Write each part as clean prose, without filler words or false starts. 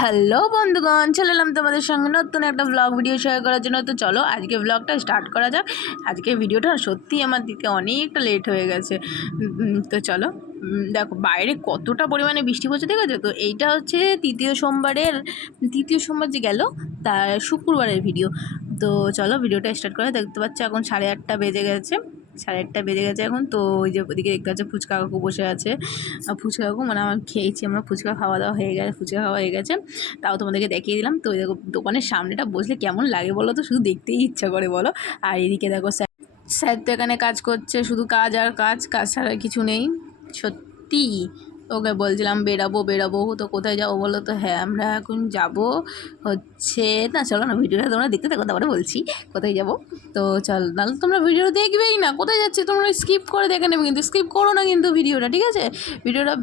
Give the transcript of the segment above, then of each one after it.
Hello বন্ধুগণ, চলে এলাম তোমাদের সঙ্গে নতুন একটা ব্লগ ভিডিও শেয়ার করার জন্য। তো চলো আজকে ব্লগটা স্টার্ট করা যাক। আজকে ভিডিওটা সত্যি আমার দিতে অনেকটা লেট হয়ে গেছে। তো চলো, দেখো বাইরে কতটা পরিমাণে বৃষ্টি পড়ছে, ঠিক আছে? তো এইটা হচ্ছে তৃতীয় সোমবার যে গেল তার শুক্রবারের ভিডিও। তো চলো ভিডিওটা স্টার্ট করে। দেখতে পাচ্ছ এখন 8:30 বেজে গেছে। 8:30 বেজে গেছে এখন। তো ওই যে ওদিকে দেখতে পাচ্ছ ফুচকা কাকু বসে আছে। ফুচকা কাকু মানে আমার খেয়েছি, আমরা ফুচকা খাওয়া দাওয়া হয়ে গেছে, ফুচকা খাওয়া হয়ে গেছে। তাও তোমাদেরকে দেখিয়ে দিলাম। তো দেখো দোকানের সামনেটা বসলে কেমন লাগে বলো তো, শুধু দেখতেই ইচ্ছা করে বলো। আর এদিকে দেখো স্যার তো এখানে কাজ করছে, শুধু কাজ আর কাজ, কাজ ছাড়া কিছু নেই সত্যি। ওকে বলছিলাম বেরাবো, তো কোথায় যাবো বলো তো? হ্যাঁ আমরা এখন যাব হচ্ছে, না চলো না ভিডিওটা তোমরা দেখতে থাকো, তারপরে বলছি কোথায় যাব। তো চল, নাহলে তোমরা ভিডিও দেখবেই না, কোথায় যাচ্ছে তোমরা স্কিপ করে দেখে নেবে, কিন্তু স্কিপ করো না কিন্তু ভিডিওটা, ঠিক আছে? ভিডিওটা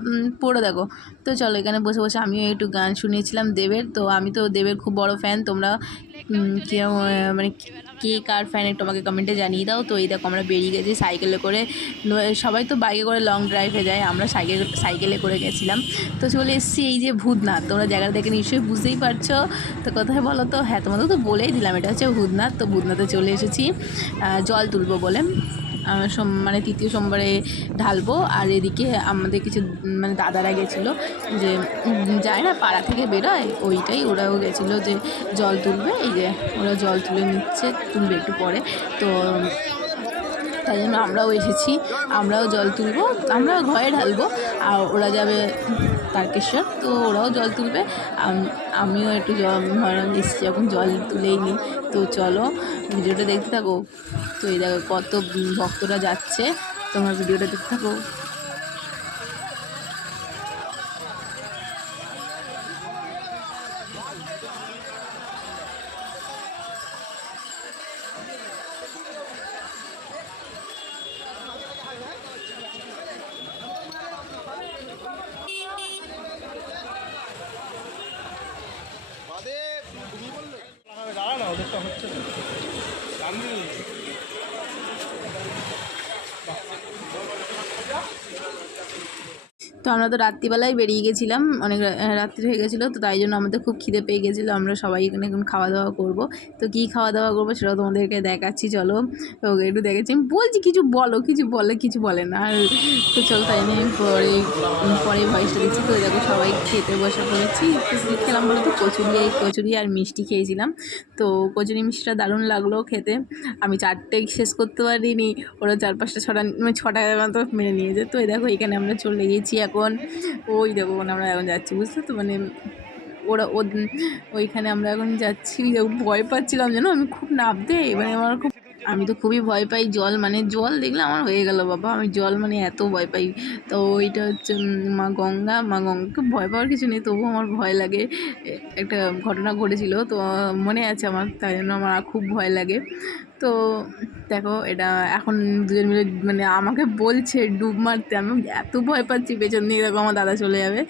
পড়ে দেখো। তো চলো, এখানে বসে বসে আমিও একটু গান শুনিয়েছিলাম দেবের। তো আমি তো দেবের খুব বড় ফ্যান। তোমরা কিরকম মানে কে কার ফ্যান একটু আমাকে কমেন্টে জানিয়ে দাও। তো এই দেখো আমরা বেরিয়ে গেছি সাইকেলে করে। সবাই তো বাইকে করে লং ড্রাইভে যায়, আমরা সাইকেলে করে গেছিলাম। তো চলে এসেছি এই যে ভূতনাথ। তোমরা জায়গাটা দেখে নিশ্চয়ই বুঝতেই পারছো তো কোথায় বলো তো? হ্যাঁ তোমাদের তো বলেই দিলাম, এটা হচ্ছে ভূতনাথ। তো ভূতনাথে চলে এসেছি জল তুলবো বলে। মানে তৃতীয় সোমবারে ঢালবো। আর এদিকে আমাদের কিছু মানে দাদারা গেছিলো, যে যায় না পাড়া থেকে বেরোয়, ওইটাই ওরাও গেছিলো যে জল তুলবে। এই যে ওরা জল তুলে নিচ্ছে, তুলবে একটু পরে। তো তাই জন্য আমরাও এসেছি, আমরাও জল তুলবো, আমরাও ঘরে ঢালবো। আর ওরা যাবে তারকেশ্বর, তো ওরাও জল তুলবে। আমিও একটু এসেছি যখন জল তুলেই নিই। তো চলো ভিডিওটা দেখতে থাকো। তো এই দেখো কত ভক্তরা যাচ্ছে, তোমরা ভিডিওটা দেখতে থাকো। দাঁড়া না, ওদেরটা হচ্ছে না। তো আমরা তো রাত্রিবেলায় বেরিয়ে গেছিলাম, অনেক রাত্রি হয়ে গেছিলো। তো তাই জন্য আমাদের খুব খিদে পেয়ে গেছিলো। আমরা সবাই এখানে এখন খাওয়া দাওয়া করবো। তো কী খাওয়া দাওয়া করবো সেটাও তোমাদেরকে দেখাচ্ছি, চলো। ওকে একটু দেখাচ্ছি, আমি বলছি কিছু বলো, কিছু বলে না। আর তো চলো, তাই নিয়ে পরে ভয়েসটা দিচ্ছি। তো দেখো সবাই খেতে বসে পড়েছি। তো খেলাম বলে তো কচুরি আর মিষ্টি খেয়েছিলাম। তো কচুরি মিষ্টিটা দারুণ লাগলো খেতে। আমি 4টে শেষ করতে পারিনি, ওরা 4-5টা 6টা মতো মেরে নিয়েছে। তো এই দেখো এখানে আমরা চলে গেছি এখন। ওই দেখো আমরা এখন যাচ্ছি, বুঝছো তো? মানে ওরা ওইখানে আমরা এখন যাচ্ছি। ভয় পাচ্ছিলাম যেন আমি খুব নামতে, মানে আমি তো খুবই ভয় পাই জল, মানে জল দেখলে আমার হয়ে গেল বাবা, আমি জল মানে এত ভয় পাই। তো ওইটা হচ্ছে মা গঙ্গাকে ভয় পাওয়ার কিছু নেই, তবুও আমার ভয় লাগে। একটা ঘটনা ঘটেছিল তো মনে আছে আমার, তাই জন্য আমার খুব ভয় লাগে। তো দেখো এটা এখন দুজন মিলে মানে আমাকে বলছে ডুব মারতে, আমি এত ভয় পাচ্ছি। পেছন দিয়ে দেখো আমার দাদা চলে যাবে,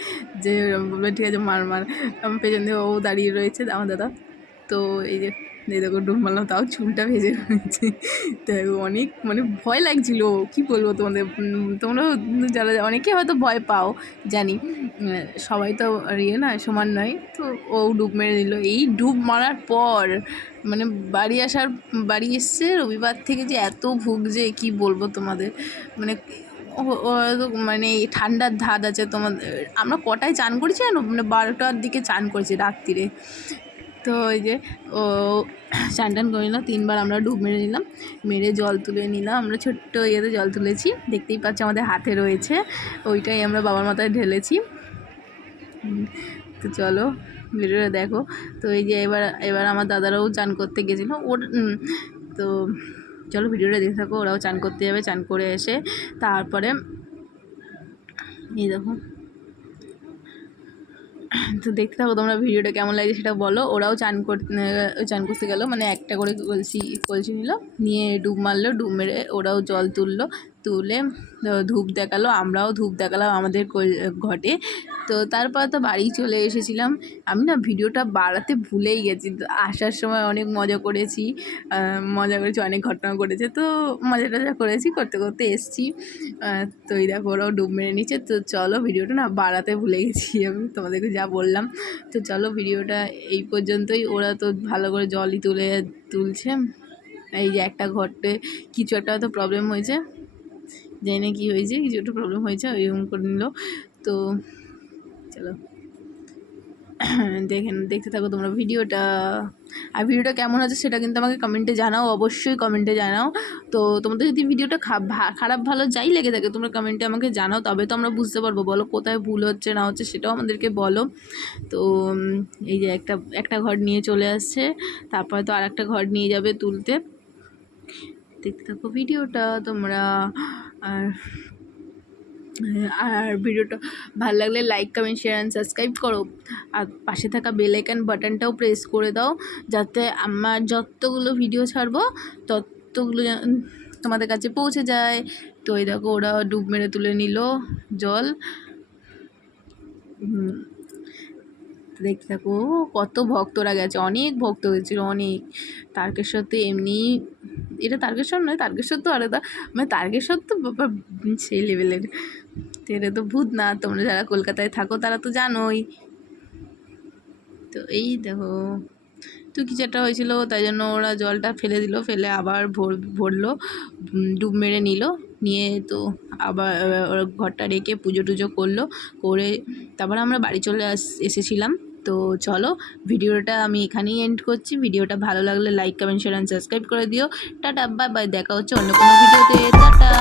যে বলবে ঠিক আছে মার। আমার পেছন দিয়ে ও দাঁড়িয়ে রয়েছে আমার দাদা। তো এই যে দেখো ডুব মারলাম, তাও চুলটা ভেজে রয়েছে। দেখো অনেক মানে ভয় লাগছিল, কি বলবো তোমাদের। তোমরাও যারা অনেকে হয়তো ভয় পাও জানি, সবাই তো না সমান নয়। তো ও ডুব মেরে দিল। এই ডুব মারার পর মানে বাড়ি এসছে রবিবার থেকে, যে এত ভুগছে কি বলবো তোমাদের। মানে মানে ঠান্ডার ধাত আছে তোমাদের। আমরা কটায় চান করেছি জানো? মানে 12টার দিকে চান করেছি রাত্রিরে। তো ওই যে ও টান করে নিলাম 3বার, আমরা ডুব মেরে নিলাম, মেরে জল তুলে নিলাম। আমরা ছোট্ট ইয়েতে জল তুলেছি, দেখতেই পাচ্ছি আমাদের হাতে রয়েছে, ওইটাই আমরা বাবার মাথায় ঢেলেছি। তো চলো ভিডিওটা দেখো। তো এই যে এবার আমার দাদারাও চান করতে গেছিলো তো চলো ভিডিওটা দেখে থাকো। ওরাও চান করতে যাবে, চান করে এসে তারপরে এই দেখো। তো দেখতে থাকো তোমরা ভিডিওটা কেমন লাগে সেটা বলো। ওরাও চান করতে গেলো, মানে একটা করে কলসি নিল, নিয়ে ডুব মারলো, ডুব মেরে ওরাও জল তুললো। তুলে ধূপ দেখালো, আমরাও ধূপ দেখালাম আমাদের ঘটে। তো তারপর তো বাড়ি চলে এসেছিলাম। আমি না ভিডিওটা বাড়াতে ভুলেই গেছি। তো আসার সময় অনেক মজা করেছি, অনেক ঘটনা ঘটেছে। তো মজা টজা করেছি, করতে করতে এসছি। তো এই দেখো ওরাও ডুব মেরে নিচ্ছে। তো চলো ভিডিওটা না বাড়াতে ভুলে গেছি আমি তোমাদেরকে যা বললাম। তো চলো ভিডিওটা এই পর্যন্তই। ওরা তো ভালো করে জলই তুলছে। এই যে একটা ঘটে কিছু একটা হয়তো প্রবলেম হয়েছে, জানি না কী হয়েছে, কিছু একটা প্রবলেম হয়েছে, ওইরকম করে নিল। তো চলো দেখতে থাকো তোমরা ভিডিওটা। আর ভিডিওটা কেমন হচ্ছে সেটা কিন্তু আমাকে কমেন্টে জানাও, অবশ্যই কমেন্টে জানাও। তো তোমাদের যদি ভিডিওটা খারাপ ভালো যাই লেগে থাকে তোমরা কমেন্টে আমাকে জানাও, তবে তো আমরা বুঝতে পারবো। বলো কোথায় ভুল হচ্ছে না হচ্ছে সেটাও আমাদেরকে বলো। তো এই যে একটা ঘর নিয়ে চলে আসছে, তারপরে তো আর একটা ঘর নিয়ে যাবে তুলতে। দেখতে থাকো ভিডিওটা তোমরা। আর ভিডিওটা ভালো লাগলে like comment share and subscribe করো। আর পাশে থাকা বেল আইকন বাটনটাও প্রেস করে দাও, যাতে আমার যতগুলো ভিডিও ছাড়বো ততগুলো তোমাদের কাছে পৌঁছে যায়। তো এই দেখো ওরা ডুব মেরে তুলে নিল জল। দেখতে থাকো কত ভক্তরা গেছে, অনেক ভক্ত হয়েছিল, অনেক। তারকেশ্বর তো এমনি, এটা তারকেশ্বর নয়, তারকেশ্বর তো আলাদা, মানে তারকেশ্বর তো বাবা সেই লেভেলের। তো এটা তো ভূতনাথ, তোমরা যারা কলকাতায় থাকো তারা তো জানোই। তো এই দেখো তো কিছু একটা হয়েছিল, তাই জন্য ওরা জলটা ফেলে দিল, ফেলে আবার ভরলো, ডুব মেরে নিয়ে তো আবার ওরা ঘরটা রেখে পুজো টুজো করে তারপর আমরা বাড়ি চলে এসেছিলাম। তো চলো ভিডিওটা আমি এখানেই এন্ড করছি। ভিডিওটা ভালো লাগলে like comment share and subscribe করে দিও। টাটা বাই বাই, দেখা হচ্ছে অন্য কোনো ভিডিওতে। টাটা।